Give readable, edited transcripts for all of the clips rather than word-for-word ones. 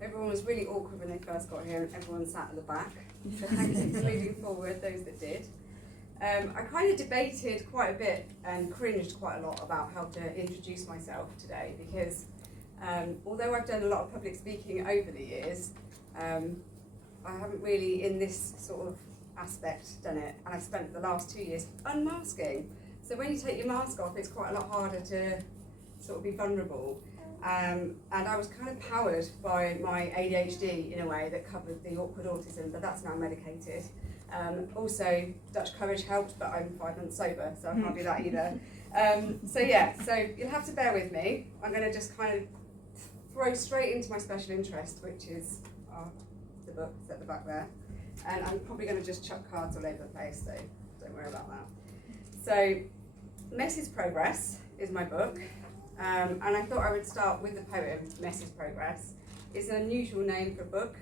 Everyone was really awkward when they first got here, and everyone sat at the back. So thank you for moving forward, those that did. I kind of debated quite a bit and cringed quite a lot about how to introduce myself today, because although I've done a lot of public speaking over the years, I haven't really, in this sort of aspect, done it, and I've spent the last 2 years unmasking. So when you take your mask off, it's quite a lot harder to sort of be vulnerable. And I was kind of powered by my ADHD in a way that covered the awkward autism, but that's now medicated. Also, Dutch courage helped, but I'm 5 months sober, so I can't do that either. So you'll have to bear with me. I'm going to just kind of throw straight into my special interest, which is the book that's at the back there. And I'm probably going to just chuck cards all over the place, so don't worry about that. So, Mess is Progress is my book. And I thought I would start with the poem, Mess is Progress. It's an unusual name for a book.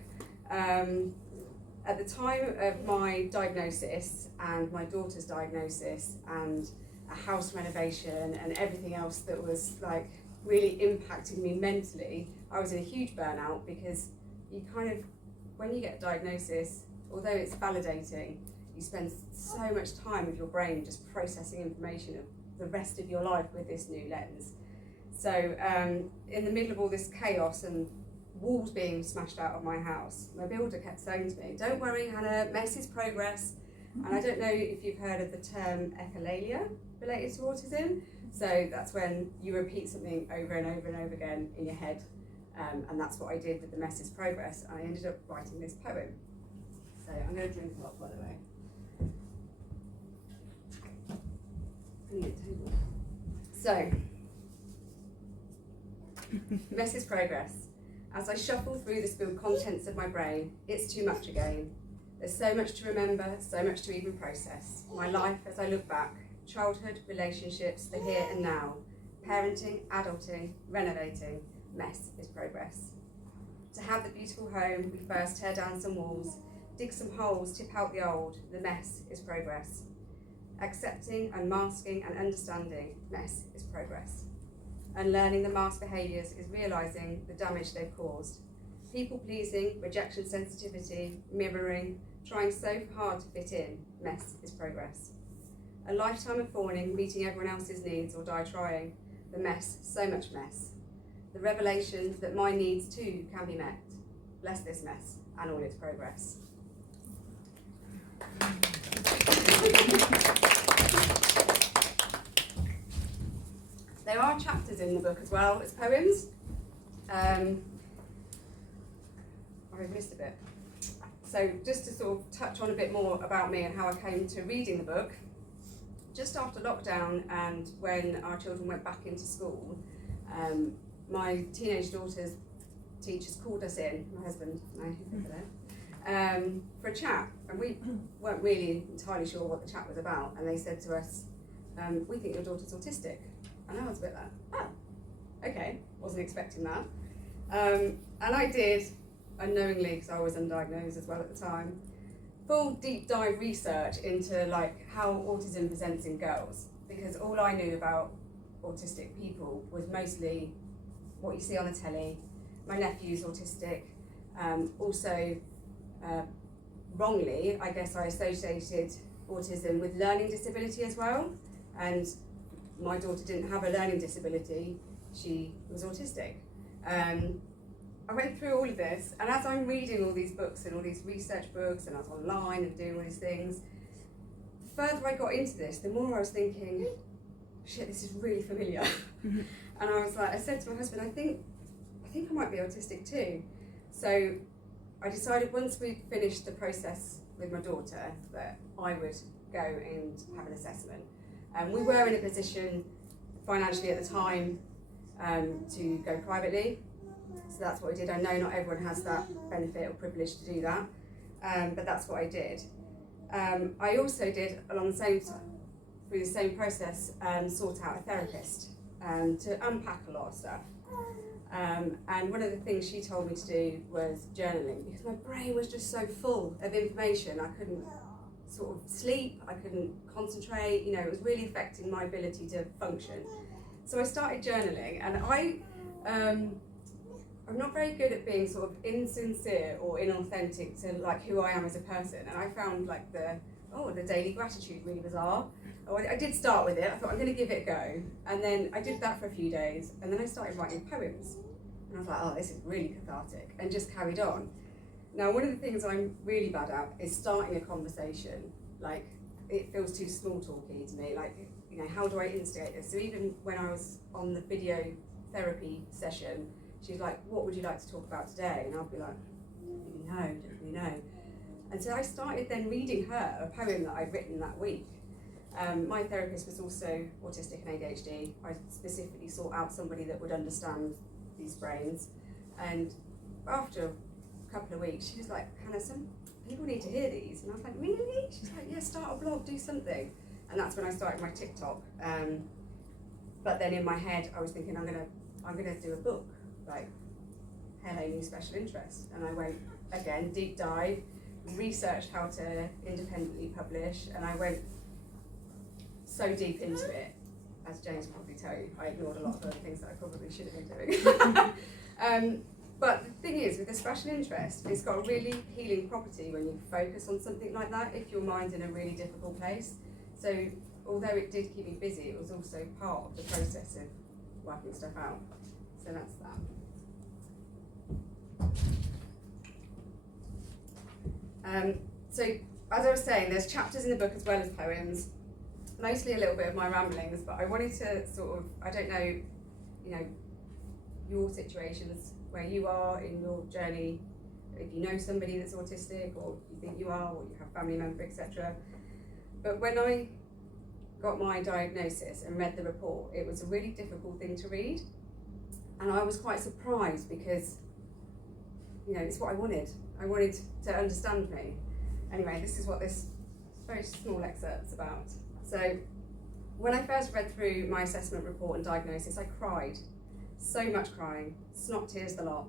At the time of my diagnosis and my daughter's diagnosis and a house renovation and everything else that was like really impacting me mentally, I was in a huge burnout, because you kind of, when you get a diagnosis, although it's validating, you spend so much time with your brain just processing information of the rest of your life with this new lens. So in the middle of all this chaos and walls being smashed out of my house, my builder kept saying to me, "Don't worry, Hannah, mess is progress." And I don't know if you've heard of the term echolalia related to autism. So that's when you repeat something over and over and over again in your head. And that's what I did with the Mess is Progress. And I ended up writing this poem. So I'm going to drink a lot, by the way. I need a table. So, Mess is Progress. As I shuffle through the spilled contents of my brain, it's too much again. There's so much to remember, so much to even process. My life as I look back, childhood, relationships, the here and now, parenting, adulting, renovating, mess is progress. To have the beautiful home, we first tear down some walls, dig some holes, tip out the old, the mess is progress. Accepting, unmasking and understanding, mess is progress. Unlearning the mask behaviours is realising the damage they've caused. People pleasing, rejection sensitivity, mirroring, trying so hard to fit in, mess is progress. A lifetime of fawning, meeting everyone else's needs or die trying, the mess, so much mess. The revelation that my needs too can be met. Bless this mess and all its progress. There are chapters in the book as well as poems. I've missed a bit. So just to sort of touch on a bit more about me and how I came to reading the book. Just after lockdown and when our children went back into school, my teenage daughter's teachers called us in, my husband and I, over there, for a chat. And we weren't really entirely sure what the chat was about. And they said to us, "We think your daughter's autistic." And I was a bit like, "Oh, okay," wasn't expecting that. And I did, unknowingly, because I was undiagnosed as well at the time, full deep dive research into like how autism presents in girls, because all I knew about autistic people was mostly what you see on the telly. My nephew's autistic. Also, wrongly, I guess I associated autism with learning disability as well, and my daughter didn't have a learning disability, she was autistic. I went through all of this, and as I'm reading all these books and all these research books, and I was online and doing all these things, the further I got into this, the more I was thinking, shit, this is really familiar. And I was like, I said to my husband, I think I might be autistic too. So I decided once we'd finished the process with my daughter that I would go and have an assessment. We were in a position financially at the time to go privately, so that's what I did. I know not everyone has that benefit or privilege to do that, but that's what I did. I also did, through the same process, sort out a therapist to unpack a lot of stuff. And one of the things she told me to do was journaling, because my brain was just so full of information. I couldn't sort of sleep, I couldn't concentrate, it was really affecting my ability to function. So I started journaling, and I'm not very good at being sort of insincere or inauthentic to like who I am as a person, and I found like the daily gratitude really bizarre. I did start with it. I thought I'm going to give it a go, and then I did that for a few days, and then I started writing poems, and I was like, oh, this is really cathartic, and just carried on. Now, one of the things I'm really bad at is starting a conversation. Like, it feels too small talky to me. Like, you know, how do I instigate this? So even when I was on the video therapy session, she's like, what would you like to talk about today? And I'll be like, don't really know. And so I started then reading her a poem that I'd written that week. My therapist was also autistic and ADHD. I specifically sought out somebody that would understand these brains. And after a couple of weeks, she was like, Hannah, some people need to hear these. And I was like, really? She's like, yeah, start a blog, do something. And that's when I started my TikTok. But then in my head, I was thinking, I'm gonna do a book, like Hello New Special Interest. And I went, again, deep dive, researched how to independently publish, and I went so deep into it, as James will probably tell you, I ignored a lot of other things that I probably should have been doing. But the thing is, with a special interest, it's got a really healing property when you focus on something like that, if your mind's in a really difficult place. So although it did keep me busy, it was also part of the process of working stuff out. So that's that. So as I was saying, there's chapters in the book as well as poems, mostly a little bit of my ramblings, but I wanted to sort of, I don't know, you know, your situations, where you are in your journey, if you know somebody that's autistic, or you think you are, or you have family member, etc. But when I got my diagnosis and read the report, it was a really difficult thing to read. And I was quite surprised because, you know, it's what I wanted. I wanted to understand me. Anyway, this is what this very small excerpt's about. So, when I first read through my assessment report and diagnosis, I cried. So much crying, snot tears the lot.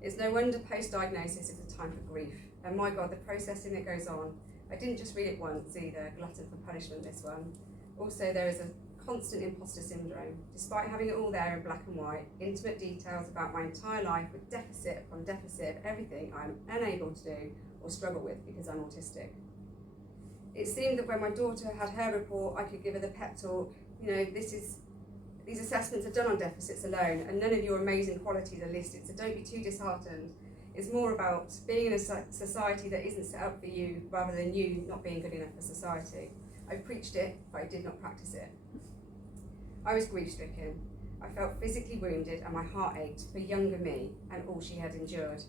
It's no wonder post-diagnosis is a time for grief. And my God, the processing that goes on. I didn't just read it once either, glutton for punishment, this one. Also, there is a constant imposter syndrome. Despite having it all there in black and white, intimate details about my entire life with deficit upon deficit of everything I'm unable to do or struggle with because I'm autistic. It seemed that when my daughter had her report, I could give her the pep talk, you know, these assessments are done on deficits alone, and none of your amazing qualities are listed, so don't be too disheartened. It's more about being in a society that isn't set up for you, rather than you not being good enough for society. I preached it, but I did not practice it. I was grief-stricken. I felt physically wounded, and my heart ached for younger me and all she had endured.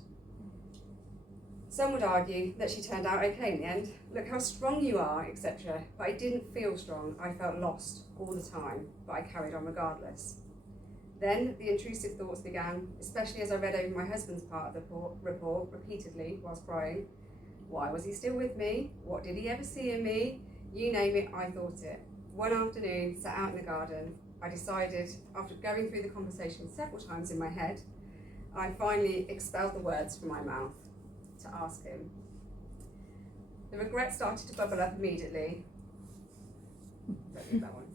Some would argue that she turned out okay in the end. Look how strong you are, etc. But I didn't feel strong. I felt lost all the time, but I carried on regardless. Then the intrusive thoughts began, especially as I read over my husband's part of the report repeatedly whilst crying. Why was he still with me? What did he ever see in me? You name it, I thought it. One afternoon, sat out in the garden, I decided, after going through the conversation several times in my head, I finally expelled the words from my mouth to ask him. The regret started to bubble up immediately. Don't leave that one,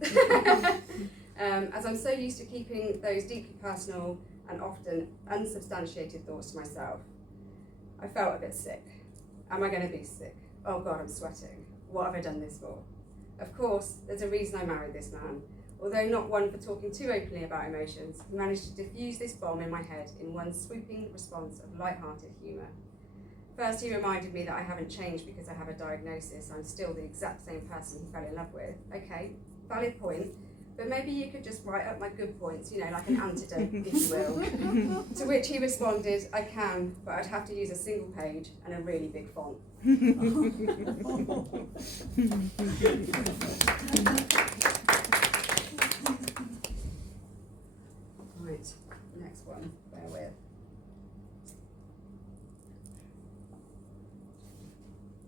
it's fine. As I'm so used to keeping those deeply personal and often unsubstantiated thoughts to myself. I felt a bit sick. Am I going to be sick? Oh God, I'm sweating. What have I done this for? Of course, there's a reason I married this man. Although not one for talking too openly about emotions, he managed to diffuse this bomb in my head in one swooping response of light-hearted humour. First, he reminded me that I haven't changed because I have a diagnosis. I'm still the exact same person he fell in love with. Okay, valid point, but maybe you could just write up my good points, you know, like an antidote, if you will. To which he responded, I can, but I'd have to use a single page and a really big font. Right, next one, bear with.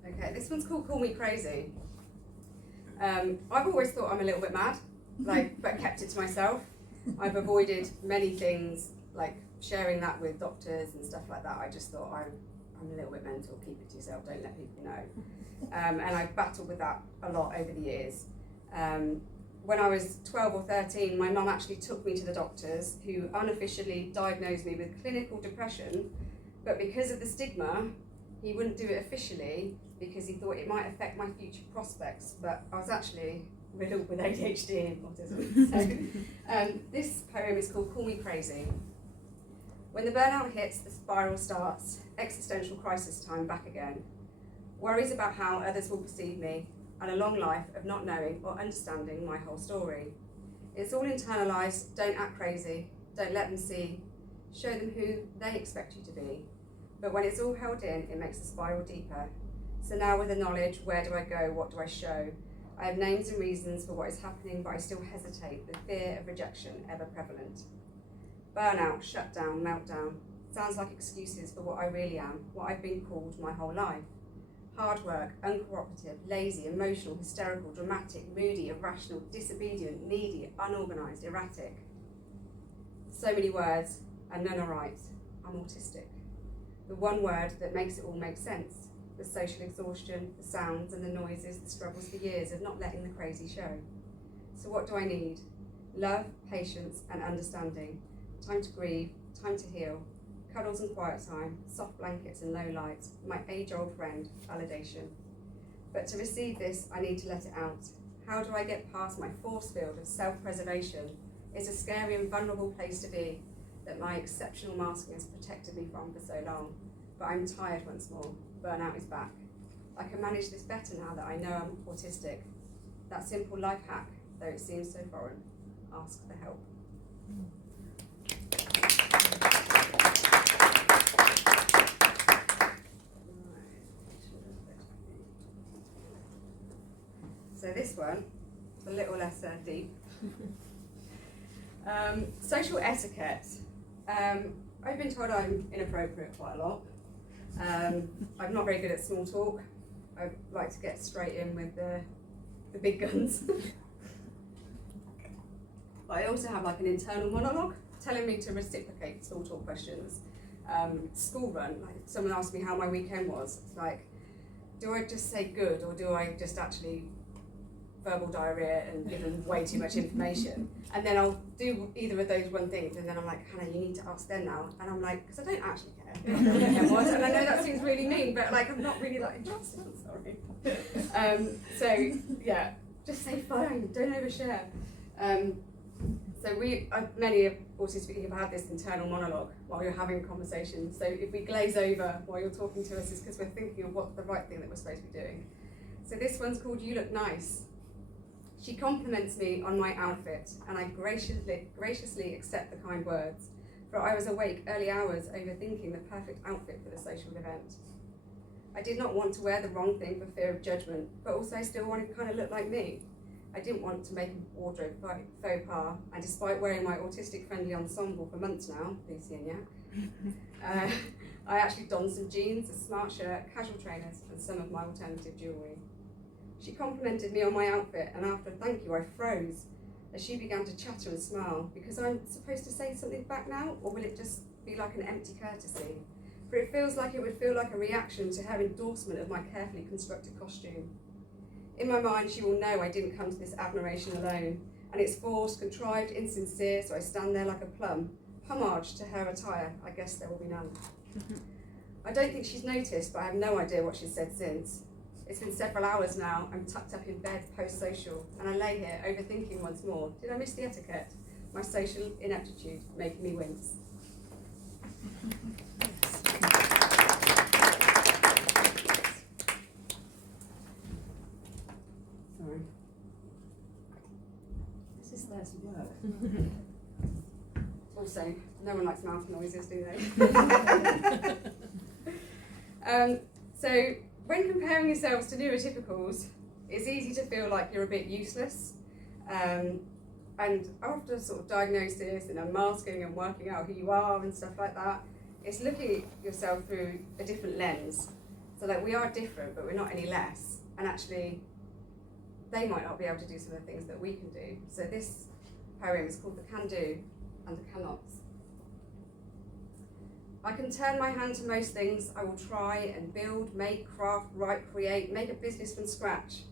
Okay, this one's called Call Me Crazy. I've always thought I'm a little bit mad, but kept it to myself. I've avoided many things, like sharing that with doctors and stuff like that. I just thought I'm a little bit mental, keep it to yourself, don't let people know. And I've battled with that a lot over the years. when I was 12 or 13, my mum actually took me to the doctors, who unofficially diagnosed me with clinical depression, but because of the stigma, he wouldn't do it officially because he thought it might affect my future prospects, but I was actually riddled with ADHD and autism. So, this poem is called Call Me Crazy. When the burnout hits, the spiral starts, existential crisis time back again. Worries about how others will perceive me, and a long life of not knowing or understanding my whole story. It's all internalised, don't act crazy, don't let them see, show them who they expect you to be. But when it's all held in, it makes the spiral deeper. So now with the knowledge, where do I go, what do I show? I have names and reasons for what is happening, but I still hesitate, the fear of rejection ever prevalent. Burnout, shutdown, meltdown, sounds like excuses for what I really am, what I've been called my whole life. Hard work, uncooperative, lazy, emotional, hysterical, dramatic, moody, irrational, disobedient, needy, unorganised, erratic. So many words, and none are right. I'm autistic. The one word that makes it all make sense. The social exhaustion, the sounds and the noises, the struggles for years of not letting the crazy show. So what do I need? Love, patience and understanding. Time to grieve, time to heal. Cuddles and quiet time, soft blankets and low light, my age-old friend, validation. But to receive this, I need to let it out. How do I get past my force field of self-preservation? It's a scary and vulnerable place to be that my exceptional masking has protected me from for so long. But I'm tired once more, burnout is back. I can manage this better now that I know I'm autistic. That simple life hack, though it seems so foreign, ask for help. So this one, a little less deep. Social etiquette. I've been told I'm inappropriate quite a lot. I'm not very good at small talk. I like to get straight in with the big guns. But I also have like an internal monologue telling me to reciprocate small talk questions. School run, like someone asked me how my weekend was. It's like, do I just say good or do I just actually verbal diarrhea and give them way too much information? And then I'll do either of those one things and then I'm like, Hannah, you need to ask them now. And I'm like, because I don't actually care what the weekend was. And I know that seems really mean, but like I'm not really that interested, I'm sorry. So yeah, just say fine, don't overshare. So many of autistic people have this internal monologue while you're having a conversation. So if we glaze over while you're talking to us, it's because we're thinking of what's the right thing that we're supposed to be doing. So this one's called You Look Nice. She compliments me on my outfit, and I graciously accept the kind words, for I was awake early hours overthinking the perfect outfit for the social event. I did not want to wear the wrong thing for fear of judgment, but also I still wanted to kind of look like me. I didn't want to make a wardrobe faux pas, and despite wearing my autistic-friendly ensemble for months now, Lucy and Yak, I actually donned some jeans, a smart shirt, casual trainers, and some of my alternative jewellery. She complimented me on my outfit, and after a thank you, I froze as she began to chatter and smile, because I'm supposed to say something back now, or will it just be like an empty courtesy? For it feels like it would feel like a reaction to her endorsement of my carefully constructed costume. In my mind, she will know I didn't come to this admiration alone, and it's forced, contrived, insincere, so I stand there like a plum. Homage to her attire, I guess there will be none. I don't think she's noticed, but I have no idea what she's said since. It's been several hours now, I'm tucked up in bed post-social, and I lay here overthinking once more. Did I miss the etiquette? My social ineptitude making me wince. Sorry. This is there's work. Also, no one likes mouth noises, do they? So, when comparing yourselves to neurotypicals, it's easy to feel like you're a bit useless. And after sort of diagnosis and unmasking and working out who you are and stuff like that, it's looking at yourself through a different lens. So like we are different, but we're not any less. And actually, they might not be able to do some of the things that we can do. So this poem is called The Can Do and The Cannots. I can turn my hand to most things. I will try and build, make, craft, write, create, make a business from scratch.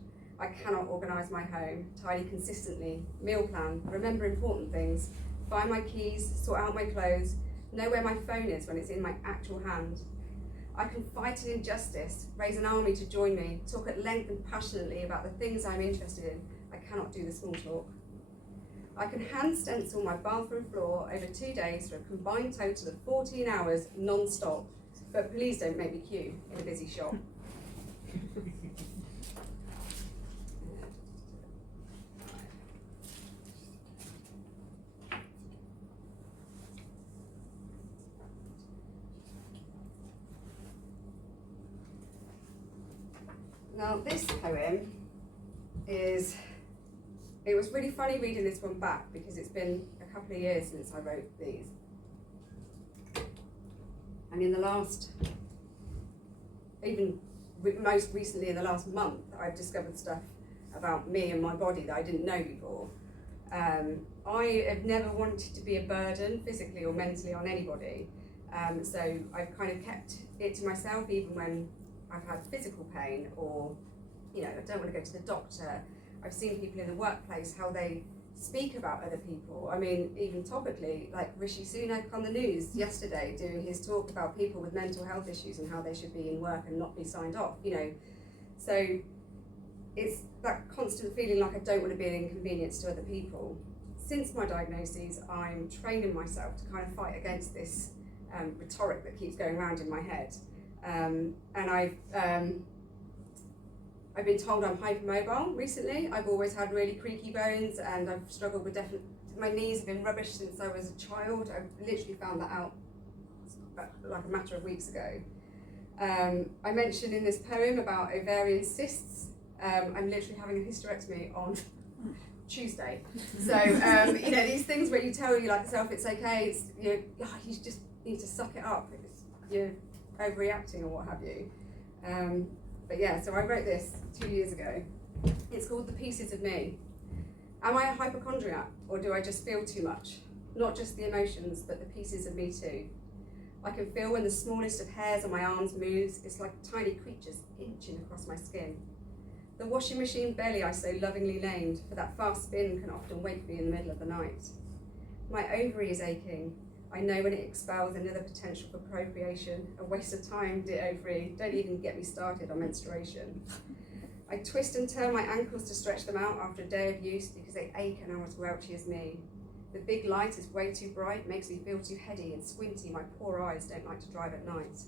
I cannot organise my home, tidy consistently, meal plan, remember important things, find my keys, sort out my clothes, know where my phone is when it's in my actual hand. I can fight an injustice, raise an army to join me, talk at length and passionately about the things I'm interested in. I cannot do the small talk. I can hand stencil my bathroom floor over 2 days for a combined total of 14 hours non-stop, but please don't make me queue in a busy shop. Now this poem it was really funny reading this one back because it's been a couple of years since I wrote these. And in the last, even most recently in the last month, I've discovered stuff about me and my body that I didn't know before. I have never wanted to be a burden physically or mentally on anybody. So I've kind of kept it to myself even when I've had physical pain or, I don't want to go to the doctor. I've seen people in the workplace, how they speak about other people. I mean, even topically, like Rishi Sunak on the news yesterday doing his talk about people with mental health issues and how they should be in work and not be signed off, So it's that constant feeling like I don't want to be an inconvenience to other people. Since my diagnoses, I'm training myself to kind of fight against this rhetoric that keeps going around in my head. And I've been told I'm hypermobile recently. I've always had really creaky bones and I've struggled with my knees have been rubbish since I was a child. I literally found that out like a matter of weeks ago. I mentioned in this poem about ovarian cysts. I'm literally having a hysterectomy on Tuesday. So, these things where you tell yourself it's okay, you just need to suck it up. You're overreacting or what have you. But yeah, so I wrote this 2 years ago. It's called The Pieces of Me. Am I a hypochondriac or do I just feel too much? Not just the emotions, but the pieces of me too. I can feel when the smallest of hairs on my arms moves. It's like tiny creatures inching across my skin. The washing machine belly I so lovingly named, for that fast spin can often wake me in the middle of the night. My ovary is aching. I know when it expels another potential for procreation. A waste of time, dear ovary. Don't even get me started on menstruation. I twist and turn my ankles to stretch them out after a day of use because they ache and I'm as grouchy as me. The big light is way too bright, makes me feel too heady and squinty. My poor eyes don't like to drive at night.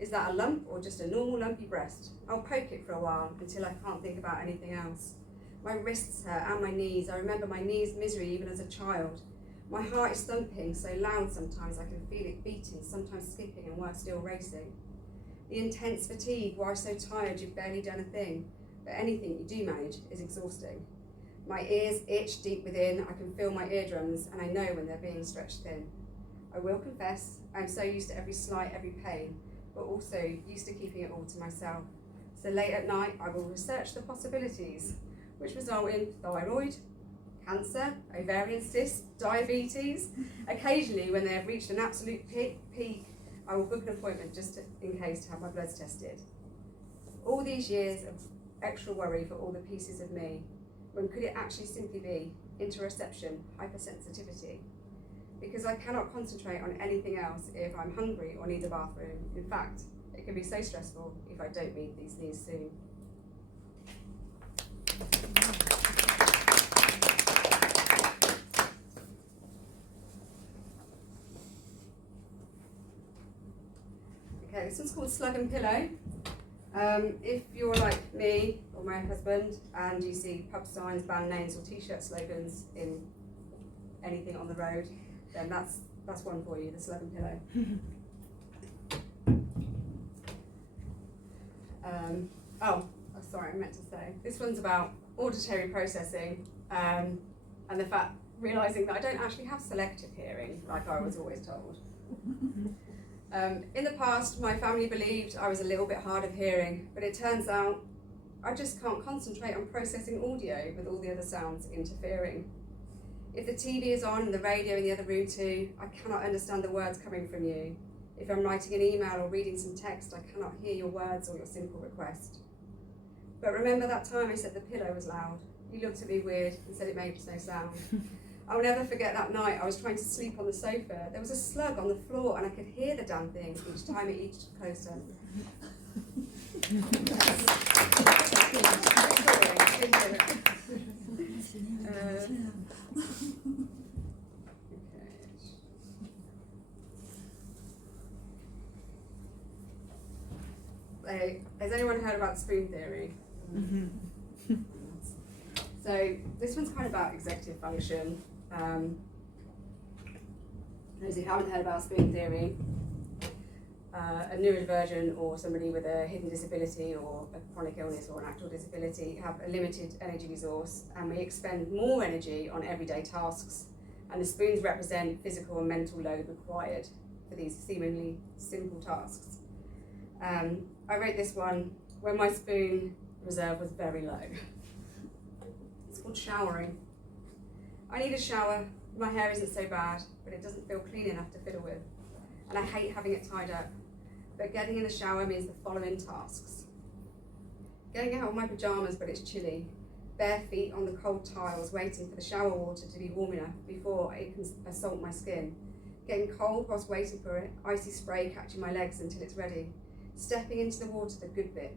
Is that a lump or just a normal lumpy breast? I'll poke it for a while until I can't think about anything else. My wrists hurt and my knees. I remember my knees' misery even as a child. My heart is thumping so loud sometimes I can feel it beating, sometimes skipping and worse still racing. The intense fatigue, why so tired you've barely done a thing, but anything you do manage is exhausting. My ears itch deep within, I can feel my eardrums and I know when they're being stretched thin. I will confess, I'm so used to every slight, every pain, but also used to keeping it all to myself. So late at night I will research the possibilities, which result in thyroid, cancer, ovarian cysts, diabetes. Occasionally, when they have reached an absolute peak, I will book an appointment just in case to have my bloods tested. All these years of extra worry for all the pieces of me, when could it actually simply be interoception, hypersensitivity? Because I cannot concentrate on anything else if I'm hungry or need a bathroom. In fact, it can be so stressful if I don't meet these needs soon. Okay, this one's called Slug and Pillow. If you're like me or my husband and you see pub signs, band names or t-shirt slogans in anything on the road, then that's one for you, the Slug and Pillow. Sorry, I meant to say. This one's about auditory processing and the fact, realising that I don't actually have selective hearing like I was always told. In the past, my family believed I was a little bit hard of hearing, but it turns out I just can't concentrate on processing audio with all the other sounds interfering. If the TV is on and the radio in the other room too, I cannot understand the words coming from you. If I'm writing an email or reading some text, I cannot hear your words or your simple request. But remember that time I said the pillow was loud? He looked at me weird and said it made no sound. I'll never forget that night. I was trying to sleep on the sofa. There was a slug on the floor and I could hear the damn thing each time it edged closer. Has anyone heard about the spoon theory? So this one's kind of about executive function. Those who haven't heard about spoon theory, a neurodivergent or somebody with a hidden disability or a chronic illness or an actual disability have a limited energy resource, and we expend more energy on everyday tasks, and the spoons represent physical and mental load required for these seemingly simple tasks. I wrote this one when my spoon reserve was very low. It's called showering. I need a shower. My hair isn't so bad, but it doesn't feel clean enough to fiddle with. And I hate having it tied up. But getting in the shower means the following tasks. Getting out of my pajamas, but it's chilly. Bare feet on the cold tiles, waiting for the shower water to be warm enough before it can assault my skin. Getting cold whilst waiting for it, icy spray catching my legs until it's ready. Stepping into the water, the good bit.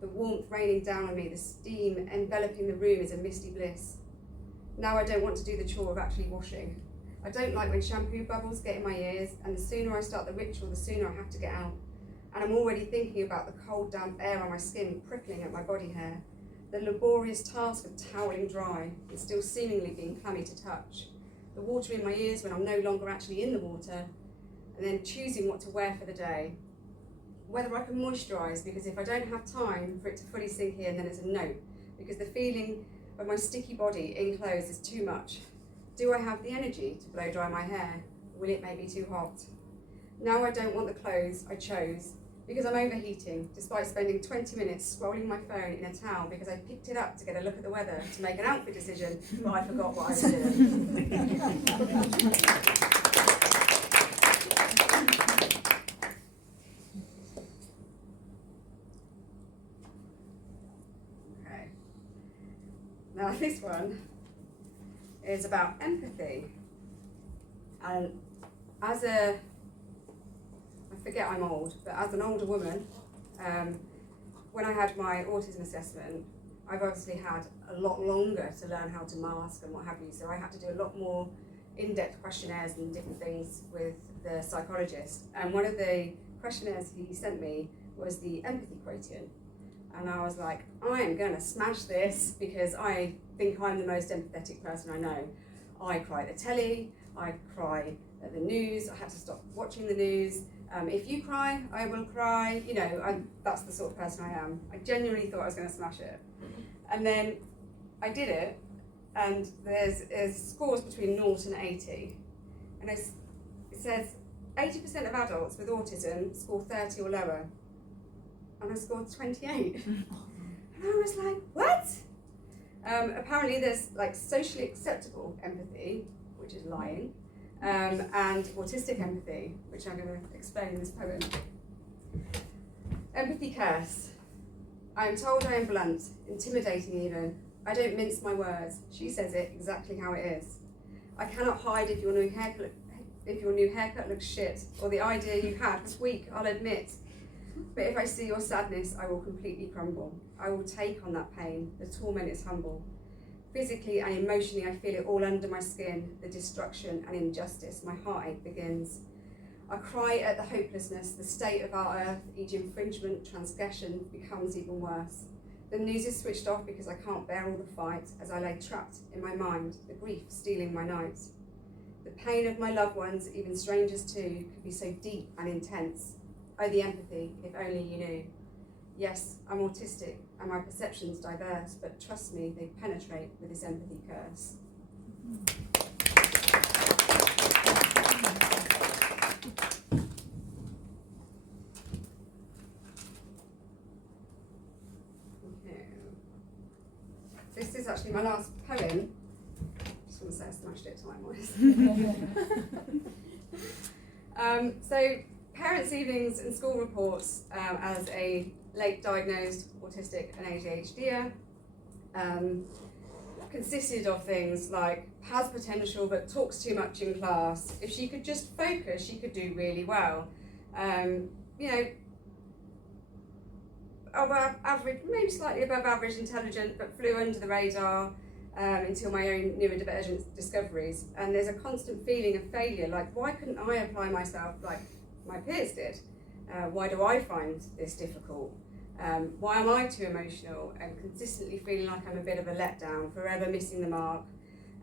The warmth raining down on me, the steam enveloping the room is a misty bliss. Now I don't want to do the chore of actually washing. I don't like when shampoo bubbles get in my ears, and the sooner I start the ritual, the sooner I have to get out. And I'm already thinking about the cold, damp air on my skin prickling at my body hair. The laborious task of toweling dry and still seemingly being clammy to touch. The water in my ears when I'm no longer actually in the water, and then choosing what to wear for the day. Whether I can moisturise, because if I don't have time for it to fully sink in, then it's a no, because the feeling of my sticky body in clothes is too much. Do I have the energy to blow dry my hair? Will it make me too hot? Now I don't want the clothes I chose, because I'm overheating, despite spending 20 minutes scrolling my phone in a towel because I picked it up to get a look at the weather to make an outfit decision, but I forgot what I was doing. Okay. Now this one is about empathy. And as a, I forget I'm old, but as an older woman, when I had my autism assessment, I've obviously had a lot longer to learn how to mask and what have you, so I had to do a lot more in-depth questionnaires and different things with the psychologist. And one of the questionnaires he sent me was the empathy quotient. And I was like, I am going to smash this because I think I'm the most empathetic person I know. I cry at the telly, I cry at the news, I had to stop watching the news. If you cry, I will cry. You know, that's the sort of person I am. I genuinely thought I was going to smash it. And then I did it, and there's scores between 0 and 80. And it says 80% of adults with autism score 30 or lower. And I scored 28. And I was like, what? Apparently there's like socially acceptable empathy, which is lying, and autistic empathy, which I'm going to explain in this poem. Empathy curse. I am told I am blunt, intimidating even. I don't mince my words. She says it exactly how it is. I cannot hide if your new haircut looks shit, or the idea you had was weak, I'll admit. But if I see your sadness, I will completely crumble. I will take on that pain. The torment is humble. Physically and emotionally, I feel it all under my skin, the destruction and injustice. My heartache begins. I cry at the hopelessness, the state of our earth. Each infringement, transgression becomes even worse. The news is switched off because I can't bear all the fight as I lay trapped in my mind, the grief stealing my nights. The pain of my loved ones, even strangers too, could be so deep and intense. Oh, the empathy, if only you knew. Yes, I'm autistic and my perceptions diverse, but trust me, they penetrate with this empathy curse. Okay. This is actually my last poem. Just want to say I smashed it time-wise. So, parents' evenings and school reports as a late diagnosed autistic and ADHD, consisted of things like has potential but talks too much in class. If she could just focus, she could do really well. Above average, maybe slightly above average intelligent, but flew under the radar until my own neurodivergent discoveries. And there's a constant feeling of failure, like why couldn't I apply myself like my peers did? Why do I find this difficult? Why am I too emotional and consistently feeling like I'm a bit of a letdown, forever missing the mark?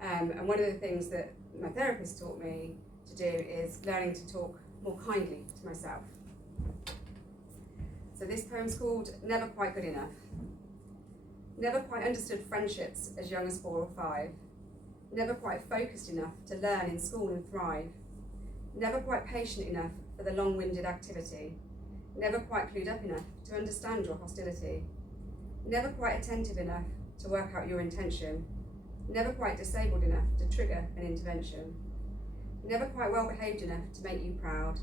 And one of the things that my therapist taught me to do is learning to talk more kindly to myself. So this poem's called Never Quite Good Enough. Never quite understood friendships as young as 4 or 5. Never quite focused enough to learn in school and thrive. Never quite patient enough for the long-winded activity. Never quite clued up enough to understand your hostility. Never quite attentive enough to work out your intention. Never quite disabled enough to trigger an intervention. Never quite well behaved enough to make you proud.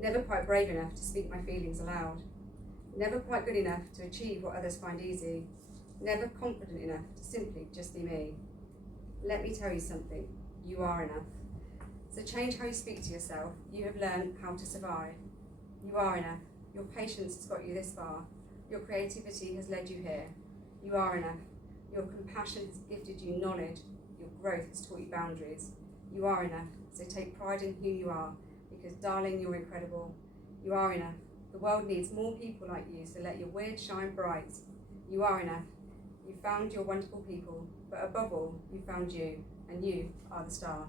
Never quite brave enough to speak my feelings aloud. Never quite good enough to achieve what others find easy. Never confident enough to simply just be me. Let me tell you something, you are enough. So change how you speak to yourself. You have learned how to survive. You are enough. Your patience has got you this far. Your creativity has led you here. You are enough. Your compassion has gifted you knowledge. Your growth has taught you boundaries. You are enough. So take pride in who you are, because darling, you're incredible. You are enough. The world needs more people like you, so let your weird shine bright. You are enough. You found your wonderful people, but above all, you found you, and you are the star.